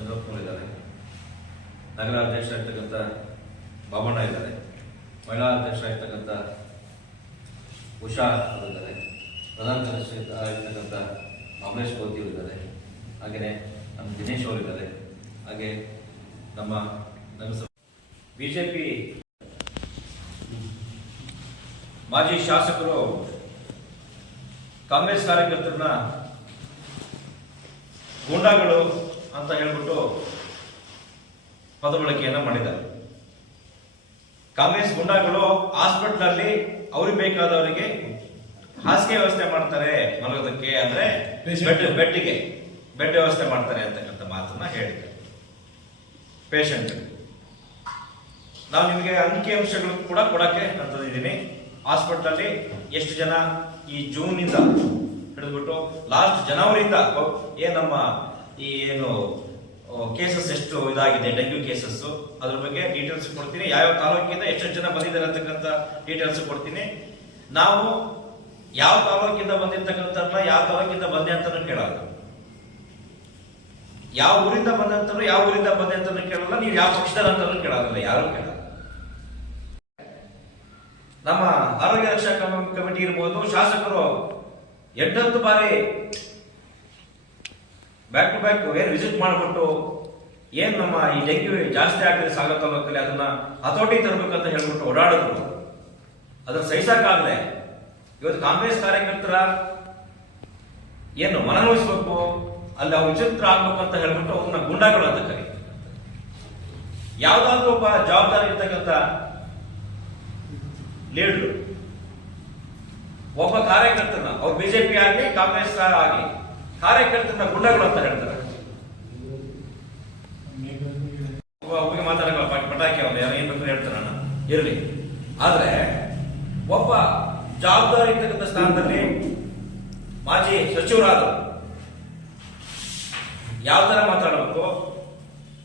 ಚಂದ್ರಪ್ಪನವರು ಇದ್ದಾರೆ, ನಗರ ಅಧ್ಯಕ್ಷರಾಗಿರ್ತಕ್ಕಂಥ ಬಾಬಣ್ಣ ಇದ್ದಾರೆ, ಮಹಿಳಾ ಅಧ್ಯಕ್ಷರಾಗಿರ್ತಕ್ಕಂಥ ಉಷಾ ಅವರಿದ್ದಾರೆ, ಪ್ರಧಾನ ಕಾರ್ಯದರ್ಶಿಯಾಗಿರ್ತಕ್ಕಂಥ ಅಮರೇಶ್ ಗೋತಿ ಅವರಿದ್ದಾರೆ, ಹಾಗೆಯೇ ನಮ್ಮ ದಿನೇಶ್ ಅವರಿದ್ದಾರೆ, ಹಾಗೆ ನಮ್ಮ ಬಿಜೆಪಿ ಮಾಜಿ ಶಾಸಕರು ಕಾಂಗ್ರೆಸ್ ಕಾರ್ಯಕರ್ತರನ್ನ ಗೂಂಡಾಗಳು ಅಂತ ಹೇಳ್ಬಿಟ್ಟು ಪದಬಳಕೆಯನ್ನ ಮಾಡಿದ್ದಾರೆ. ಕಾಂಗ್ರೆಸ್ ಗೂಂಡಾಗಳು ಹಾಸ್ಪಿಟಲ್ ಅಲ್ಲಿ ಅವ್ರಿಗೆ ಬೇಕಾದವರಿಗೆ ಹಾಸಿಗೆ ವ್ಯವಸ್ಥೆ ಮಾಡ್ತಾರೆ, ಮಲಗೋದಕ್ಕೆ ಅಂದ್ರೆ ಬೆಡ್ ವ್ಯವಸ್ಥೆ ಮಾಡ್ತಾರೆ ಅಂತಕ್ಕಂಥ ಮಾತನ್ನ ಹೇಳಿದ್ದಾರೆ. ಪೇಷಂಟ್ ನಾವು ನಿಮಗೆ ಅಂಕಿಅಂಶಗಳು ಕೂಡ ಕೊಡಕ್ಕೆ ತಂದಿದ್ದೀನಿ. ಹಾಸ್ಪಿಟಲ್ ಅಲ್ಲಿ ಎಷ್ಟು ಜನ ಈ ಜೂನ್ ಇಂದ ಹಿಡಿದ್ಬಿಟ್ಟು ಲಾಸ್ಟ್ ಜನವರಿಯಿಂದ ನಮ್ಮ ಈ ಏನು ಕೇಸಸ್ ಎಷ್ಟು ಇದಾಗಿದೆ, ಡೆಂಗ್ಯೂ ಕೇಸಸ್, ಅದ್ರ ಬಗ್ಗೆ ಡೀಟೇಲ್ಸ್ ಕೊಡ್ತೀನಿ. ಯಾವ್ಯಾವ ತಾಲೂಕಿಂದ ಎಷ್ಟು ಜನ ಬಂದಿದ್ದಾರೆ ಅಂತಕ್ಕಂಥ ಡೀಟೇಲ್ಸ್ ಕೊಡ್ತೀನಿ. ನಾವು ಯಾವ ತಾಲೂಕಿಂದ ಬಂದಿರ್ತಕ್ಕಂಥವ್ರನ್ನ ಯಾವ ತಾಲೂಕಿಂದ ಬಂದೆ ಅಂತಾನು ಕೇಳಲ್ಲ, ಯಾವ ಊರಿಂದ ಬಂದಂತರು ಯಾವ ಊರಿಂದ ಬಂದೆ ಅಂತಾನು ಕೇಳಲ್ಲ, ನೀವು ಯಾವ ಪಕ್ಷದ ಅಂತಾನು ಕೇಳಲ್ಲ, ಯಾರು ಕೇಳಲ್ಲ. ನಮ್ಮ ಆರೋಗ್ಯ ರಕ್ಷಾ ಕಮಿಟಿ ಇರ್ಬೋದು, ಶಾಸಕರು 8 ಬಾರಿ ಬ್ಯಾಕ್ ಟು ಬ್ಯಾಕ್ ಏನ್ ವಿಸಿಟ್ ಮಾಡಿಬಿಟ್ಟು ಏನ್ ನಮ್ಮ ಈ ಡೆಂಗ್ಯೂ ಜಾಸ್ತಿ ಆಗ್ತದೆ ಸಾಗರ ತಾಲೂಕಲ್ಲಿ ಅದನ್ನ ಹತೋಟಿ ತರಬೇಕಂತ ಹೇಳ್ಬಿಟ್ಟು ಓಡಾಡಿದ್ರು. ಅದನ್ನ ಸಹಿಸಕ್ಕಾಗದೆ ಇವತ್ತು ಕಾಂಗ್ರೆಸ್ ಕಾರ್ಯಕರ್ತರ ಏನು ಮನವೊಲಿಸಬೇಕು, ಅಲ್ಲಿ ಅವ್ರು ವಿಚಿತ್ರ ಆಗ್ಬೇಕು ಅಂತ ಹೇಳ್ಬಿಟ್ಟು ಅವ್ರನ್ನ ಗುಂಡಾಗಳು ಅಂತ ಕರೀತಾರೆ. ಯಾವ್ದಾದ್ರೂ ಒಬ್ಬ ಜವಾಬ್ದಾರಿ ಇರ್ತಕ್ಕಂಥ ಲೀಡರ್ ಒಬ್ಬ ಕಾರ್ಯಕರ್ತನ, ಅವ್ರು ಬಿಜೆಪಿ ಆಗಲಿ ಕಾಂಗ್ರೆಸ್ ಆಗಲಿ, ಕಾರ್ಯಕರ್ತನ ಗುಂಡಗಳು ಅಂತ ಹೇಳ್ತಾರೆ. ಒಬ್ಬಗೆ ಮಾತಾಡೋ ಪಟಾಕಿ ಅವ್ರು ಯಾರು ಏನ್ ಬೇಕು ಹೇಳ್ತಾರ ಇರಲಿ, ಆದ್ರೆ ಒಬ್ಬ ಜವಾಬ್ದಾರಿ ಇರ್ತಕ್ಕಂಥ ಸ್ಥಾನದಲ್ಲಿ ಮಾಜಿ ಸಚಿವರಾದರು ಯಾವ ತರ ಮಾತಾಡಬೇಕು?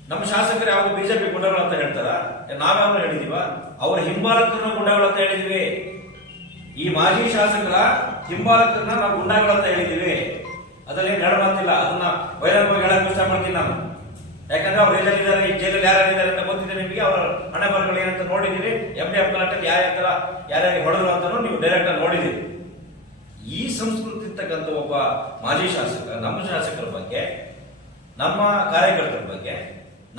ನಮ್ಮ ಶಾಸಕರು ಯಾವ ಬಿಜೆಪಿ ಗುಂಡಗಳು ಅಂತ ಹೇಳ್ತಾರ? ನಾವ್ಯಾವ ಹೇಳಿದೀವ? ಅವರ ಹಿಂಬಾಲಕರನ್ನ ಗುಂಡಗಳು ಅಂತ ಹೇಳಿದೀವಿ. ಈ ಮಾಜಿ ಶಾಸಕರ ಹಿಂಬಾಲಕರನ್ನ ನಾವು ಗುಂಡಗಳು ಅಂತ ಹೇಳಿದೀವಿ. ಅದರಲ್ಲಿ ನಡ ಮಾತಿಲ್ಲ. ಅದನ್ನ ಬಹಿರಂಗವಾಗಿ ಹೇಳಕ್ ಇಷ್ಟಪಡ್ತೀನಿ ನಾನು. ಯಾಕಂದ್ರೆ ಅವ್ರು ಎಲ್ಲರಿದ್ದಾರೆ, ಈ ಜೈಲಲ್ಲಿ ಯಾರ್ಯಾರಿದ್ದಾರೆ ಅಂತ ಗೊತ್ತಿದೆ ನಿಮಗೆ. ಅವರ ಹಣೆ ಬರಗಳು ಏನಂತ ನೋಡಿದೀರಿ. MDF ಗಲಾಟೆಯಲ್ಲಿ ಯಾರ್ಯಾರಿಗೆ ಹೊಡೆದ್ರು ಅಂತ ನೀವು ಡೈರೆಕ್ಟ್ ಆಗಿ ನೋಡಿದೀರಿ. ಈ ಸಂಸ್ಕೃತಿ ಇರ್ತಕ್ಕಂಥ ಒಬ್ಬ ಮಾಜಿ ಶಾಸಕ ನಮ್ಮ ಶಾಸಕರ ಬಗ್ಗೆ, ನಮ್ಮ ಕಾರ್ಯಕರ್ತರ ಬಗ್ಗೆ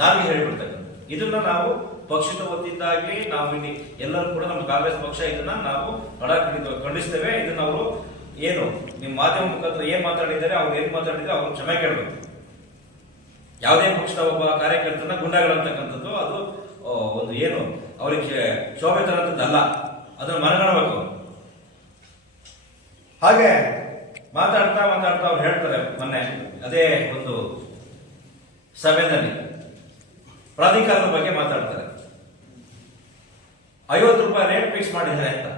ನಾವೇ ಹೇಳಿಬಿಡ್ತಕ್ಕಂಥ ಇದನ್ನ ನಾವು ಪಕ್ಷದ ವತಿಯಿಂದಾಗ್ಲಿ ನಾವು ಇಲ್ಲಿ ಎಲ್ಲರೂ ಕೂಡ ನಮ್ಮ ಕಾಂಗ್ರೆಸ್ ಪಕ್ಷ ಇದನ್ನ ನಾವು ಖಂಡಿಸ್ತೇವೆ. ಇದನ್ನ ಅವರು ಏನು ನಿಮ್ಮ ಮಾಧ್ಯಮ ಮುಖಾಂತರ ಏನ್ ಮಾತಾಡಿದ್ದಾರೆ, ಅವ್ರು ಏನ್ ಮಾತಾಡಿದ್ರೆ ಅವ್ರು ಕ್ಷಮೆ ಕೇಳಬೇಕು. ಯಾವುದೇ ಪಕ್ಷದ ಒಬ್ಬ ಕಾರ್ಯಕರ್ತನ ಗುಂಡಗಳಂತಕ್ಕಂಥದ್ದು ಅದು ಒಂದು ಏನು ಅವರಿಗೆ ಶೋಭೆ ತರಂತದ್ದಲ್ಲ, ಅದನ್ನ ಮನಗಣಬೇಕು. ಹಾಗೆ ಮಾತಾಡ್ತಾ ಅವ್ರು ಹೇಳ್ತಾರೆ, ಮೊನ್ನೆ ಅದೇ ಒಂದು ಸಭೆಯಲ್ಲಿ ಪ್ರಾಧಿಕಾರದ ಬಗ್ಗೆ ಮಾತಾಡ್ತಾರೆ. 50 ರೂಪಾಯಿ ರೇಟ್ ಫಿಕ್ಸ್ ಮಾಡಿದ್ದಾರೆ ಅಂತ.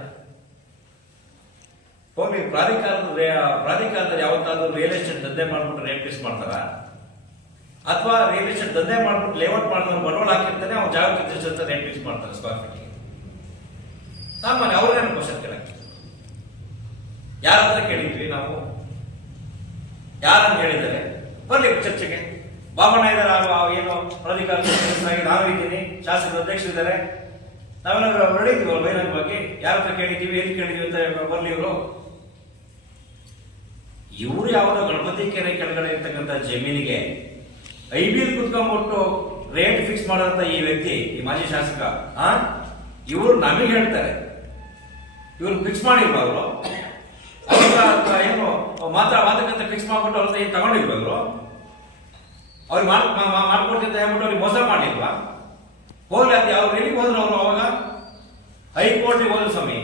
ಹೋಗಿ ಪ್ರಾಧಿಕಾರದಲ್ಲಿ ಯಾವತ್ತಾದ್ರೂ ರಿಯಲ್ ಎಸ್ಟೇಟ್ ದಂಧೆ ಮಾಡ್ಬಿಟ್ಟು ರೇಟ್ ಫಿಕ್ಸ್ ಮಾಡ್ತಾರ? ಅಥವಾ ರಿಯಲ್ ಎಸ್ಟೇಟ್ ದಂಧೆ ಮಾಡ್ಬಿಟ್ಟು ಲೇಔಟ್ ಮಾಡಿದವ್ರು ಬಂಡವಾಳ ಹಾಕಿರ್ತಾನೆ, ಅವ್ನು ಜಾಗಕ್ಕೆ ಇದ್ದಷ್ಟು ರೇಟ್ ಫಿಕ್ಸ್ ಮಾಡ್ತಾರೆ ಸ್ಕ್ವೇರ್ ಫೀಟ್ಗೆ. ಸಾಮಾನ್ಯ ಅವ್ರೇನು ಕ್ವಶನ್ ಕೇಳಕ್ಕೆ? ಯಾರ ಹತ್ರ ಕೇಳಿದ್ವಿ ನಾವು? ಯಾರನ್ನು ಹೇಳಿದ್ದಾರೆ? ಬರ್ಲಿ ಚರ್ಚೆಗೆ. ಬಾಬಣ್ಣ ಇದ್ದಾರೆ, ಏನು ಪ್ರಾಧಿಕಾರ ನಾನು ಇದ್ದೀನಿ, ಶಾಸಕರ ಅಧ್ಯಕ್ಷರಿದ್ದಾರೆ, ನಾವೆಲ್ಲ ಹೊರಡಿದ್ದೀವಿ ಅವ್ರ ಬಹಿರಂಗ ಬಗ್ಗೆ. ಯಾರ ಹತ್ರ ಕೇಳಿದ್ದೀವಿ, ಎಲ್ಲಿ ಕೇಳಿದೀವಿ ಅಂತ ಬರ್ಲಿ ಇವರು ಯಾವುದೋ ಗಣಪತಿ ಕೆರೆ ಕೆಳಗಡೆ ಇರ್ತಕ್ಕಂಥ ಜಮೀನಿಗೆ ಐಬಿಲ್ ಕುತ್ಕೊಂಡ್ಬಿಟ್ಟು ರೇಟ್ ಫಿಕ್ಸ್ ಮಾಡೋಂಥ ಈ ವ್ಯಕ್ತಿ, ಈ ಮಾಜಿ ಶಾಸಕ, ಇವರು ನಮಗೆ ಹೇಳ್ತಾರೆ ಇವ್ರು ಫಿಕ್ಸ್ ಮಾಡಿಲ್ವ? ಅವರು ಏನು ಮಾತುಕತೆ ಫಿಕ್ಸ್ ಮಾಡ್ಬಿಟ್ಟು ಅವ್ರ ಏನ್ ತಗೊಂಡಿಲ್ವ? ಇವರು ಅವ್ರಿಗೆ ಮಾಡ್ಕೊಡ್ತಿದ್ದ ಹೇಳ್ಬಿಟ್ಟು ಅವ್ರಿಗೆ ಮೋಸ ಮಾಡಿಲ್ವಾ? ಹೋಗ್ಲಿ ಅಂತ ಅವ್ರು ಎಲ್ಲಿಗೆ ಹೋದ್ರು? ಅವರು ಅವಾಗ ಹೈಕೋರ್ಟ್ಗೆ ಹೋದ್ರು ಸ್ವಾಮಿ.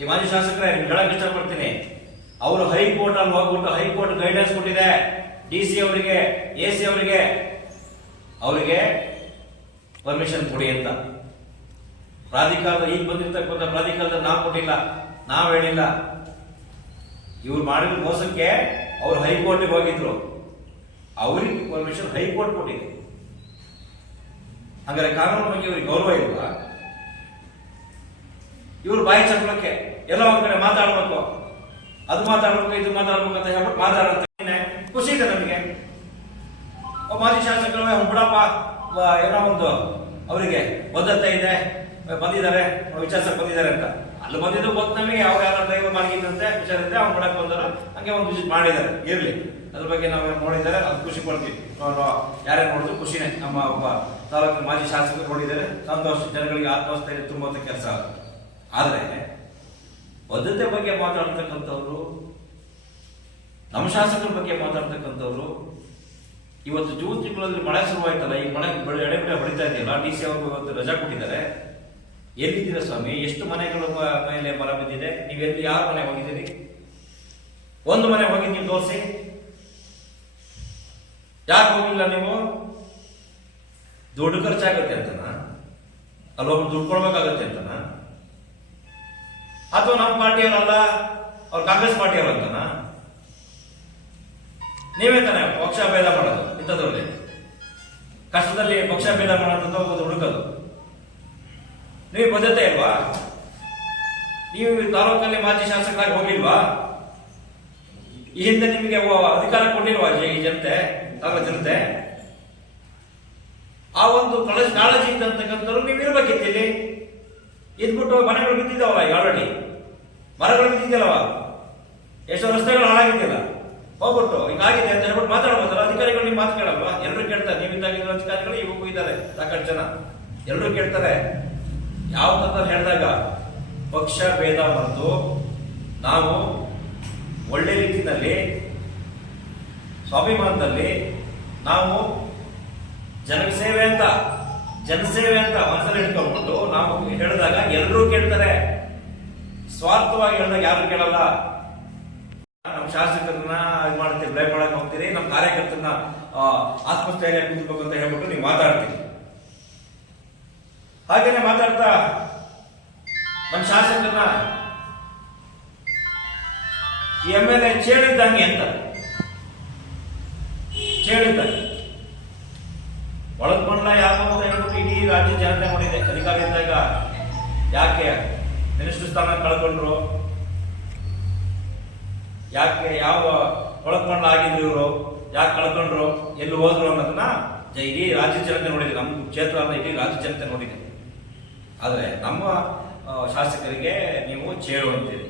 ಈ ಮಾಜಿ ಶಾಸಕರೇ ನಿಮ್ಗೆ ಹೇಳಕ್ ಇಷ್ಟಪಡ್ತೀನಿ, ಅವರು ಹೈಕೋರ್ಟ್ ಅಲ್ಲಿ ಹೋಗ್ಬಿಟ್ಟು ಹೈಕೋರ್ಟ್ ಗೈಡೆನ್ಸ್ ಕೊಟ್ಟಿದೆ DC ಅವರಿಗೆ, AC ಅವರಿಗೆ ಪರ್ಮಿಷನ್ ಕೊಡಿ ಅಂತ. ಪ್ರಾಧಿಕಾರದ ಈಗ ಬಂದಿರ್ತಕ್ಕಂಥ ಪ್ರಾಧಿಕಾರದ ನಾವು ಕೊಟ್ಟಿಲ್ಲ, ನಾವು ಹೇಳಿಲ್ಲ. ಇವ್ರು ಮಾಡಿದ ಮೋಸಕ್ಕೆ ಅವ್ರು ಹೈಕೋರ್ಟ್ಗೆ ಹೋಗಿದ್ರು, ಅವ್ರಿಗೆ ಪರ್ಮಿಷನ್ ಹೈಕೋರ್ಟ್ ಕೊಟ್ಟಿದೆ. ಹಾಗಾದ್ರೆ ಕಾನೂನು ಬಗ್ಗೆ ಇವ್ರಿಗೆ ಗೌರವ ಇಲ್ವಾ? ಇವ್ರು ಬಾಯಿ ಚಪ್ಪಳಕ್ಕೆ ಎಲ್ಲ ಒಂದ್ ಕಡೆ ಮಾತಾಡ್ಬೇಕು, ಅದು ಮಾತಾಡ್ಬೇಕು, ಇದು ಮಾತಾಡ್ಬೇಕು ಅಂತ ಹೇಳ್ಬಿಟ್ಟು ಮಾತಾಡುತ್ತೆ. ಖುಷಿ ಇದೆ ನಮಗೆ. ಮಾಜಿ ಶಾಸಕರು ಬಿಡಪ್ಪ ಏನೋ ಒಂದು ಅವರಿಗೆ ಬದ್ಧತೆ ಇದೆ, ಬಂದಿದ್ದಾರೆ ವಿಚಾರಿಸಕ್ಕೆ ಬಂದಿದ್ದಾರೆ ಅಂತ. ಅಲ್ಲಿ ಬಂದಿದ್ದು ಗೊತ್ತು ನಮಗೆ, ಅವ್ರು ಯಾರು ಡ್ರೈವರ್ ಮಾಡಿದಂತೆ ವಿಚಾರ ಇದೆ, ಅವ್ರು ಮಾಡಕ್ ಬಂದರು, ಹಂಗೆ ಒಂದು ವಿಸಿಟ್ ಮಾಡಿದ್ದಾರೆ. ಇರ್ಲಿ, ಅದ್ರ ಬಗ್ಗೆ ನಾವು ನೋಡಿದ್ದಾರೆ, ಅದು ಖುಷಿ ಪಡ್ತೀವಿ. ಯಾರ್ಯಾರು ನೋಡಿದ್ರು ಖುಷಿನೇ. ನಮ್ಮ ಒಬ್ಬ ತಾಲೂಕಿನ ಮಾಜಿ ಶಾಸಕರು ನೋಡಿದ್ದಾರೆ, ಸಂತೋಷ. ಜನಗಳಿಗೆ ಆತ್ಮಸ್ಥೈರ್ಯ ತುಂಬುವಂತ ಕೆಲಸ. ಆದ್ರೆ ಬದ್ಧತೆ ಬಗ್ಗೆ ಮಾತಾಡ್ತಕ್ಕಂಥವ್ರು, ನಮ್ಮ ಶಾಸಕರ ಬಗ್ಗೆ ಮಾತಾಡ್ತಕ್ಕಂಥವ್ರು, ಇವತ್ತು ಜೂನ್ ತಿಂಗಳಲ್ಲಿ ಮಳೆ ಶುರುವಾಯ್ತಲ್ಲ, ಈ ಮಳೆ ಎಡೆ ಹೊಡಿತಾ ಇದೆಯಲ್ಲ, DC ಅವರು ಇವತ್ತು ರಜಾ ಕೊಟ್ಟಿದ್ದಾರೆ. ಎಲ್ಲಿದ್ದೀರಾ ಸ್ವಾಮಿ? ಎಷ್ಟು ಮನೆಗಳ ಮೇಲೆ ಮರ ಬಿದ್ದಿದೆ? ನೀವೆಲ್ಲಿ ಯಾರ ಮನೆ ಹೋಗಿದ್ದೀರಿ? ಒಂದು ಮನೆ ಹೋಗಿ ನೀವು ತೋರಿಸಿ. ಯಾಕೆ ಹೋಗಿಲ್ಲ ನೀವು? ದುಡ್ಡು ಖರ್ಚಾಗುತ್ತೆ ಅಂತನ? ಅಲ್ಲೊಬ್ರು ದುಡ್ಡು ಕೊಡ್ಬೇಕಾಗತ್ತೆ ಅಂತನ? ಅಥವಾ ನಮ್ಮ ಪಾರ್ಟಿಯವರಲ್ಲ, ಅವ್ರು ಕಾಂಗ್ರೆಸ್ ಪಾರ್ಟಿಯವರು ಅಂತನ? ನೀವೇ ತಾನೆ ಪಕ್ಷ ಭೇದ ಮಾಡೋದು ಇಂಥದ್ರಲ್ಲಿ. ಕಷ್ಟದಲ್ಲಿ ಪಕ್ಷ ಭೇದ ಮಾಡೋದು ಹುಡುಕದು. ನೀವು ಬದ್ಧತೆ ಇಲ್ವಾ? ನೀವು ತಾಲೂಕಲ್ಲಿ ಮಾಜಿ ಶಾಸಕರಾಗಿ ಹೋಗಿಲ್ವಾ? ಈ ಹಿಂದೆ ನಿಮಗೆ ಅಧಿಕಾರ ಕೊಟ್ಟಿಲ್ವಾ ಈ ಜನತೆ, ಜನತೆ? ಆ ಒಂದು ಕಾಳಜಿ ಇದ್ದಂತಕ್ಕಂಥವ್ರು ನೀವು ಇರ್ಬೇಕಿತ್ತಿಲ್ಲಿ. ಇದ್ಬಿಟ್ಟು ಮನೆಗಳು ಬಿದ್ದಿದ್ದಾವಲ್ಲ, ಈಗ ಆಲ್ರೆಡಿ ಮರಗಳು ಬಿದ್ದಿದ್ದಲ್ವ, ಎಷ್ಟೋ ರಸ್ತೆಗಳು ಹಾಳಾಗಿದ್ದಿಲ್ಲ, ಹೋಗ್ಬಿಟ್ಟು ಹಿಂಗಾಗಿದೆ ಅಂತ ಹೇಳ್ಬಿಟ್ಟು ಮಾತಾಡ್ಬೋದಲ್ಲ. ಅಧಿಕಾರಿಗಳು ನೀವು ಮಾತು ಕೇಳಲ್ವಾ? ಎಲ್ಲರೂ ಕೇಳ್ತಾರೆ. ನೀವಿದ್ದಾಗಿರೋ ಅಧಿಕಾರಿಗಳು ಇವಾಗೂ ಇದ್ದಾರೆ ಸಾಕಷ್ಟು ಜನ, ಎಲ್ಲರೂ ಕೇಳ್ತಾರೆ. ಯಾವ ತರ ಹೇಳಿದಾಗ ಪಕ್ಷ ಭೇದ ಮರೆತು ನಾವು ಒಳ್ಳೆ ರೀತಿಯಲ್ಲಿ ಸ್ವಾಭಿಮಾನದಲ್ಲಿ ನಾವು ಜನಸೇವೆ ಅಂತ ಮನಸ್ಸಲ್ಲಿ ಇಟ್ಕೊಂಡ್ಬಿಟ್ಟು ನಾವು ಹೇಳಿದಾಗ ಎಲ್ಲರೂ ಕೇಳ್ತಾರೆ. ಸ್ವಾರ್ಥವಾಗಿ ಹೇಳಿದಾಗ ಯಾರು ಕೇಳಲ್ಲ. ನಮ್ಮ ಶಾಸಕರನ್ನ ಇದು ಮಾಡ್ತೀರಿ, ಬ್ಲೇಮ್ ಮಾಡಕ್ ಹೋಗ್ತೀರಿ, ನಮ್ಮ ಕಾರ್ಯಕರ್ತರನ್ನ ಆತ್ಮಸ್ಥೈರ್ಯ ಕುಂದಬೇಕು ಅಂತ ಹೇಳ್ಬಿಟ್ಟು ನೀವು ಮಾತಾಡ್ತೀರಿ. ಹಾಗೇನೆ ಮಾತಾಡ್ತಾ ನಮ್ಮ ಶಾಸಕರನ್ನ MLA ಚೇಳಿದ್ದಂಗೆ ಅಂತ ಚೇಳಿದ್ದಂಗೆ ಒಳಗ್ ಬಂದ್ಲ ಯಾಕೆ ಅಂತ ಹೇಳ್ಬಿಟ್ಟು ಇಡೀ ರಾಜ್ಯ ಜನತೆ ಮಾಡಿದೆ. ಅಧಿಕಾರ ಇದ್ದಾಗ ಯಾಕೆ ಮಿನಿಸ್ಟರ್ ಸ್ಥಾನ ಕಳ್ಕೊಂಡ್ರು, ಯಾಕೆ ಯಾವ ಒಳಗ್ಮಂಡಲ ಆಗಿದ್ರು ಇವರು, ಯಾಕೆ ಕಳ್ಕೊಂಡ್ರು, ಎಲ್ಲಿ ಹೋದ್ರು ಅನ್ನೋದನ್ನ ಇಡೀ ರಾಜ್ಯ ಜನತೆ ನೋಡಿದೆ. ನಮ್ಮ ಕ್ಷೇತ್ರ ಅಂತ ಇಡೀ ರಾಜ್ಯ ಜನತೆ ನೋಡಿದೆ. ಆದ್ರೆ ನಮ್ಮ ಶಾಸಕರಿಗೆ ನೀವು ಚೇಳು ಅಂತೀರಿ.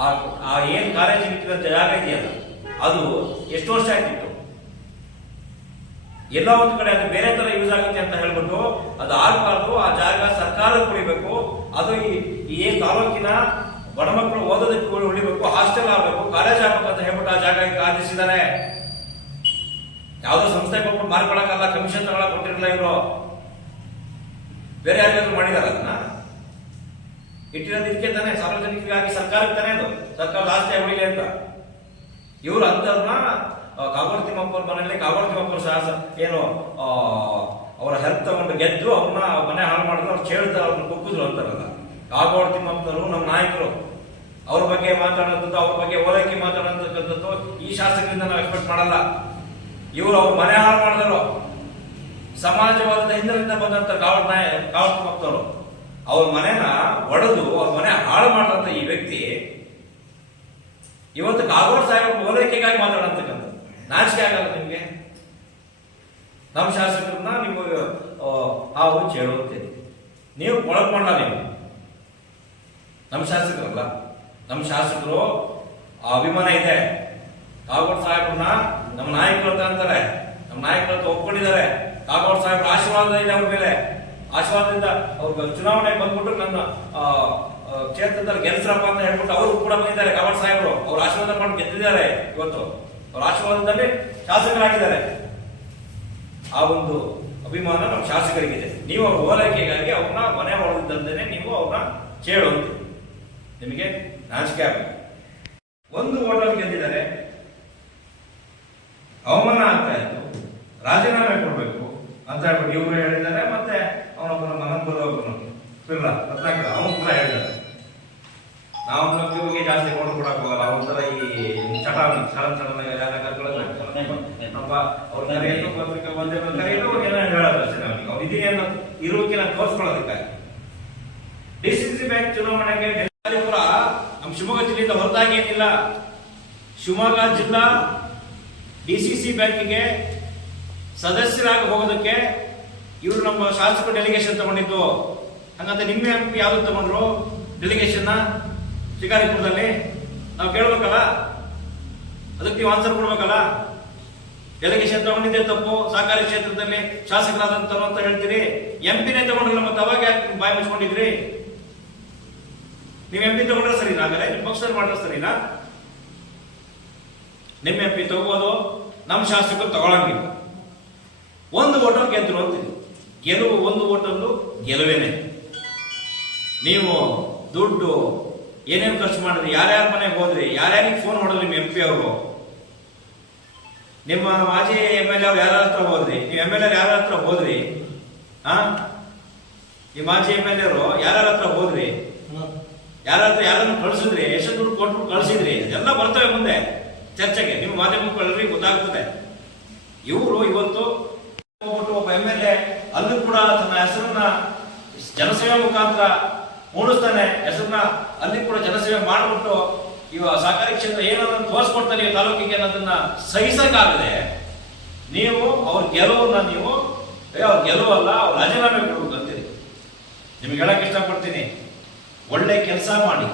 ಆ ಏನ್ ಕಾಲೇಜ್ ಇಟ್ಟಿರೋ ಜಾಗ ಇದೆಯಲ್ಲ, ಅದು ಎಷ್ಟು ವರ್ಷ ಆಯ್ತಿತ್ತು. ಎಲ್ಲ ಒಂದು ಕಡೆ ಅದು ಬೇರೆ ತರ ಯೂಸ್ ಆಗುತ್ತೆ ಅಂತ ಹೇಳ್ಬಿಟ್ಟು ಅದು ಆಗ್ಬಾರ್ದು. ಆ ಜಾಗ ಸರ್ಕಾರ ಕುಡಿಬೇಕು. ಅದು ಈ ತಾಲೂಕಿನ ಬಡ ಮಕ್ಕಳು ಓದೋದಕ್ಕೆ ಉಳಿಬೇಕು, ಹಾಸ್ಟೆಲ್ ಆಗಬೇಕು, ಕಾಲೇಜ್ ಆಗ್ಬೇಕು ಅಂತ ಹೇಳ್ಬಿಟ್ಟು ಆ ಜಾಗ ಆದೇಶಿಸಿದ್ದಾರೆ. ಯಾವುದೋ ಸಂಸ್ಥೆಗೆ ಹೋಗ್ಬಿಟ್ಟು ಮಾರ್ಕೊಳಕಲ್ಲ, ಕಮಿಷನ್ ತಗೊಳಕ್ ಕೊಟ್ಟಿರಲಿಲ್ಲ ಇವರು. ಬೇರೆ ಯಾರಿಗಾದ್ರು ಮಾಡಿದಾರ ಅದನ್ನ? ಇಟ್ಟಿರೋದು ಇದಕ್ಕೆ ತಾನೆ, ಸಾರ್ವಜನಿಕರಿಗಾಗಿ ಸರ್ಕಾರಕ್ಕೆ ತಾನೆ. ಅದು ಸರ್ಕಾರ ಲಾಸ್ಟ್ ಉಳಿಲಿ ಅಂತ ಇವರು ಅಂತವ್ರನ್ನ ಕಾಗೋಡು ತಿಮ್ಮಪ್ಪರ ಮನೆಯಲ್ಲಿ ಕಾಗೋಡು ತಿಮ್ಮಪ್ಪರ ಏನು ಅವರ ಹೆಲ್ತ್ ತಗೊಂಡು ಗೆದ್ದು ಅವ್ರನ್ನ ಮನೆ ಹಾಳು ಮಾಡಿದ್ರು, ಅವ್ರು ಚೇಳ್ದ ಅವ್ರನ್ನ ಕುಕ್ಕಿದ್ರು ಅಂತಾರಲ್ಲ. ಕಾಗೋಡು ತಿಮ್ಮಪ್ಪರು ನಮ್ಮ ನಾಯಕರು, ಅವ್ರ ಬಗ್ಗೆ ಮಾತಾಡೋದು, ಅವ್ರ ಬಗ್ಗೆ ಓಲೈಕೆ ಮಾತಾಡೋಂಥದ್ದು ಈ ಶಾಸಕರಿಂದ ನಾವು ಎಕ್ಸ್ಪೆಕ್ಟ್ ಮಾಡಲ್ಲ. ಇವರು ಅವ್ರ ಮನೆ ಹಾಳು ಮಾಡಿದ್ರು. ಸಮಾಜವಾದದ ಹಿಂದಿನಿಂದ ಬಂದಂತ ಕಾಗೋಡು ತಿಮ್ಮಪ್ಪನವರು ಅವ್ರ ಮನೆನ ಒಡೆದು ಅವ್ರ ಮನೆ ಹಾಳು ಮಾಡಿದಂತ ಈ ವ್ಯಕ್ತಿ ಇವತ್ತು ಕಾಗೋಡು ಸಾಹೇಬ್ ಓಲೈಕೆಗಾಗಿ ಮಾತಾಡೋಂತಕ್ಕಂಥ ನಾಚಿಕೆ ಆಗಲ್ಲ ನಿಮ್ಗೆ? ನಮ್ಮ ಶಾಸಕರನ್ನ ನೀವು ಹಾವು ಚೇಳುತ್ತೀರಿ. ನೀವು ಒಳಗ್ ಮಾಡಲ್ಲ. ನೀವು ನಮ್ಮ ಶಾಸಕರಲ್ಲ. ನಮ್ಮ ಶಾಸಕರು ಅಭಿಮಾನ ಇದೆ. ಕಾಗೋಡು ಸಾಹೇಬ್ರನ್ನ ನಮ್ಮ ನಾಯಕರು ಅಂತ ಅಂತಾರೆ, ನಮ್ಮ ನಾಯಕರು ಅಂತ ಒಪ್ಕೊಂಡಿದ್ದಾರೆ. ಕಾಗೋಡು ಸಾಹೇಬ್ರ ಆಶೀರ್ವಾದ ಇದೆ ಅವ್ರ ಮೇಲೆ. ಆಶೀರ್ವಾದದಿಂದ ಅವ್ರ ಚುನಾವಣೆ ಬಂದ್ಬಿಟ್ಟು ನನ್ನ ಕ್ಷೇತ್ರದಲ್ಲಿ ಗೆಲ್ಸ್ರಪ್ಪ ಅಂತ ಹೇಳ್ಬಿಟ್ಟು ಅವರು ಕೂಡ ಬಂದಿದ್ದಾರೆ. ಕಾಗೋಡು ಸಾಹೇಬರು ಅವ್ರ ಆಶೀರ್ವಾದ ಮಾಡಿ ಗೆದ್ದಿದ್ದಾರೆ. ಇವತ್ತು ಅವ್ರ ಆಶೀರ್ವಾದದಲ್ಲಿ ಶಾಸಕರಾಗಿದ್ದಾರೆ. ಆ ಒಂದು ಅಭಿಮಾನ ನಮ್ಮ ಶಾಸಕರಿಗಿದೆ. ನೀವು ಅವ್ರ ಓಲೈಕೆಗಾಗಿ ಅವ್ರನ್ನ ಮನೆ ಹೊಡೆದಿದ್ದಂತೆ ನೀವು ಅವ್ರನ್ನ ಚೇಳು ಅಂತ ನಿಮಗೆ ನಾಚಿಕೆ ಆಗಬೇಕು. ಒಂದು ಓಟಲ್ಲಿ ಗೆದ್ದಿದ್ದಾರೆ, ಅವಮಾನ ಆಗ್ತಾ ಇತ್ತು, ರಾಜೀನಾಮೆ ಕೊಡ್ಬೇಕು ಅಂತ ಹೇಳ್ಬಿಟ್ಟು ಇವರು ಹೇಳಿದ್ದಾರೆ. ಮತ್ತೆ ಅವನೊಬ್ಬನ ಮನಂಬರು ಪಿರ್ಲ ರತ್ನಾಕರ ಅವನು ಕೂಡ ಹೇಳಿದ್ದಾರೆ. ನಾವು ಇವ್ರಿಗೆ ಜಾಸ್ತಿ ಓಟ್ ಕೊಡಕ್ ಹೋಗಲ್ಲ. ಅವ್ರ ತರ ಈ ಚಟಾವಣಿ ಸಡನ್ ಪತ್ರಿಕೆ ಅವ್ರು ಇದೀನಿ ಅನ್ನೋ ಇರೋಕೆ ನಾನು ತೋರಿಸ್ಕೊಳ್ಳೋದಕ್ಕಾಗಿ DCC ಬ್ಯಾಂಕ್ ಚುನಾವಣೆಗೆ ನಮ್ಮ ಶಿವಮೊಗ್ಗ ಜಿಲ್ಲೆಯಿಂದ ಹೊರತಾಗಿ ಏನಿಲ್ಲ. ಶಿವಮೊಗ್ಗ ಜಿಲ್ಲಾ DCC ಬ್ಯಾಂಕಿಗೆ ಸದಸ್ಯರಾಗಿ ಹೋಗೋದಕ್ಕೆ ಇವರು ನಮ್ಮ ಶಾಸಕರು ಡೆಲಿಗೇಷನ್ ತಗೊಂಡಿದ್ದು. ಹಂಗಂತ ನಿಮ್ಮ MP ಯಾವ್ದು ತಗೊಂಡ್ರು ಡೆಲಿಗೇಷನ್ ಶಿಕಾರಿಪುರದಲ್ಲಿ? ನಾವು ಕೇಳ್ಬೇಕಲ್ಲ, ಅದಕ್ಕೆ ನೀವು ಆನ್ಸರ್ ಕೊಡ್ಬೇಕಲ್ಲ. ಡೆಲಿಗೇಷನ್ ತಗೊಂಡಿದ್ದೆ ತಪ್ಪು, ಸಹಕಾರಿ ಕ್ಷೇತ್ರದಲ್ಲಿ ಶಾಸಕರಾದಂತವ್ರು ಅಂತ ಹೇಳ್ತೀರಿ. MP-ನೇ ತಗೊಂಡ್ರಲ್ಲ, ಮತ್ತೆ ಅವಾಗ ಯಾಕೆ ಬಾಯಿ ಮುಚ್ಕೊಂಡಿದ್ರಿ? ನೀವು MP ತಗೊಂಡ್ರೆ ಸರಿನಾ? ಹಾಗಾದ್ರೆ ನಿಮ್ಮ ಪಕ್ಷದಲ್ಲಿ ಮಾಡಿದ್ರೆ ಸರಿನಾ? ನಿಮ್ಮ MP ತಗೋದು, ನಮ್ಮ ಶಾಸಕರು ತಗೊಳಂಗಿಲ್ಲ. ಒಂದು ಓಟಲ್ಲಿ ಗೆದ್ರು ಅಂತೀವಿ. ಗೆಲುವು ಒಂದು ಓಟಲ್ಲೂ ಗೆಲುವೇನೆ. ನೀವು ದುಡ್ಡು ಏನೇನು ಖರ್ಚು ಮಾಡಿದ್ರಿ, ಯಾರ್ಯಾರ ಮನೆಗೆ ಹೋದ್ರಿ, ಯಾರ್ಯಾರಿಗೆ ಫೋನ್ ಮಾಡಿದ್ರಿ ನಿಮ್ಮ MP ಅವರು, ನಿಮ್ಮ ಮಾಜಿ MLA ಅವ್ರು ಯಾರ ಹತ್ರ ಹೋದ್ರಿ, ನೀವು MLA ಯಾರ ಹತ್ರ ಹೋದ್ರಿ, ಈ ಮಾಜಿ MLA ಅವರು ಯಾರ್ಯಾರ ಹತ್ರ ಹೋದ್ರಿ, ಯಾರನ್ನು ಕಳಿಸಿದ್ರಿ, ಎಷ್ಟು ದುಡ್ಡು ಕೊಟ್ಟು ಕಳಿಸಿದ್ರಿ, ಎಲ್ಲ ಬರ್ತವೆ ಮುಂದೆ ಚರ್ಚೆಗೆ. ನಿಮ್ಮ ಮಾಧ್ಯಮಗಳಲ್ಲಿ ಗೊತ್ತಾಗ್ತದೆ. ಇವರು ಇವತ್ತು ಹೋಗ್ಬಿಟ್ಟು ಒಬ್ಬ MLA ಅಲ್ಲೂ ಕೂಡ ತನ್ನ ಹೆಸರನ್ನ ಜನಸೇವೆ ಮುಖಾಂತರ ಮೂಡಿಸ್ತಾನೆ, ಹೆಸರನ್ನ ಅಲ್ಲಿ ಕೂಡ ಜನಸೇವೆ ಮಾಡಿಬಿಟ್ಟು ಇವಾಗ ಸಹಕಾರಿ ಕ್ಷೇತ್ರ ಏನಾದ್ರು ತೋರಿಸ್ಕೊಡ್ತಾನೆ ತಾಲೂಕಿಗೆ ಅನ್ನೋದನ್ನ ಸಹಿಸಕ್ಕಾಗದೆ ನೀವು ಅವ್ರ ಗೆಲುವನ್ನ ನೀವು ಅವ್ರ ಗೆಲುವಲ್ಲ, ಅವ್ರ ರಾಜೀನಾಮೆ ಕೊಡ್ಬೇಕು ಅಂತೀರಿ. ನಿಮ್ಗೆ ಹೇಳಕ್ ಇಷ್ಟಪಡ್ತೀನಿ, ಒಳ್ಳೆ ಕೆಲಸ ಮಾಡಿ.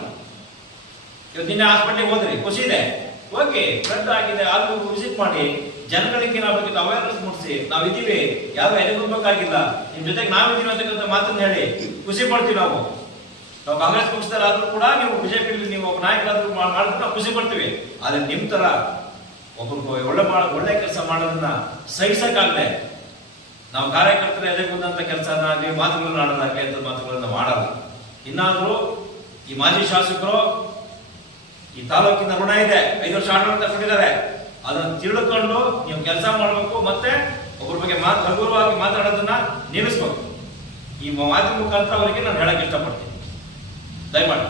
ಇವತ್ತು ನಿನ್ನೆ ಹಾಸ್ಪಿಟ್ಲಿಗೆ ಹೋದ್ರಿ, ಖುಷಿ ಇದೆ, ಹೋಗಿ ಬ್ಲಡ್ ಆಗಿದೆ, ಆದ್ರೂ ವಿಸಿಟ್ ಮಾಡಿ, ಜನಗಳಿಗೆ ನಾವು ಬಗ್ಗೆ ಅವೇರ್ನೆಸ್ ಮೂಡಿಸಿ, ನಾವು ಇದೀವಿ, ಯಾರು ಎದುರ್ಬೇಕಾಗಿಲ್ಲ, ನಿಮ್ ಜೊತೆಗೆ ನಾವಿದ್ದೀವಿ ಅಂತಕ್ಕಂಥ ಮಾತನ್ನ ಹೇಳಿ ಖುಷಿ ಪಡ್ತೀವಿ. ನಾವು ಕಾಂಗ್ರೆಸ್ ಪಕ್ಷದಲ್ಲಾದ್ರೂ ಕೂಡ ನೀವು BJP ನೀವು ನಾಯಕರಾದ್ರೂ ಮಾಡಿದ್ರೆ ನಾವು ಖುಷಿ ಪಡ್ತೀವಿ. ಆದ್ರೆ ನಿಮ್ ತರ ಒಬ್ಬರು ಒಳ್ಳೆ ಕೆಲಸ ಮಾಡೋದನ್ನ ಸಹಿಸಕ್ಕಾಗದೆ ನಾವು ಕಾರ್ಯಕರ್ತರ ಎದೆ ಬಂದಂತ ಕೆಲಸನ ನೀವು ಮಾತುಗಳನ್ನ ಆಡೋದಾಗ್ಲಿ ಅಂತ ಮಾತುಗಳನ್ನ ಮಾಡಲ್ಲ. ಇನ್ನಾದ್ರೂ ಈ ಮಾಜಿ ಶಾಸಕರು ಈ ತಾಲೂಕಿನ ಋಣ ಇದೆ, 5 ವರ್ಷ ಆಡಳಿತ ಕೊಟ್ಟಿದ್ದಾರೆ, ಅದನ್ನು ತಿಳ್ಕೊಂಡು ನೀವು ಕೆಲಸ ಮಾಡಬೇಕು. ಮತ್ತೆ ಒಬ್ಬರ ಬಗ್ಗೆ ಹಗುರವಾಗಿ ಮಾತಾಡೋದನ್ನ ನಿಲ್ಲಿಸ್ಬೇಕು. ಈ ಮಾತಿನ ಮುಖಾಂತರ ಅವರಿಗೆ ನಾನು ಹೇಳಕ್ ಇಷ್ಟಪಡ್ತೀನಿ. ದಯಮಾಡಿ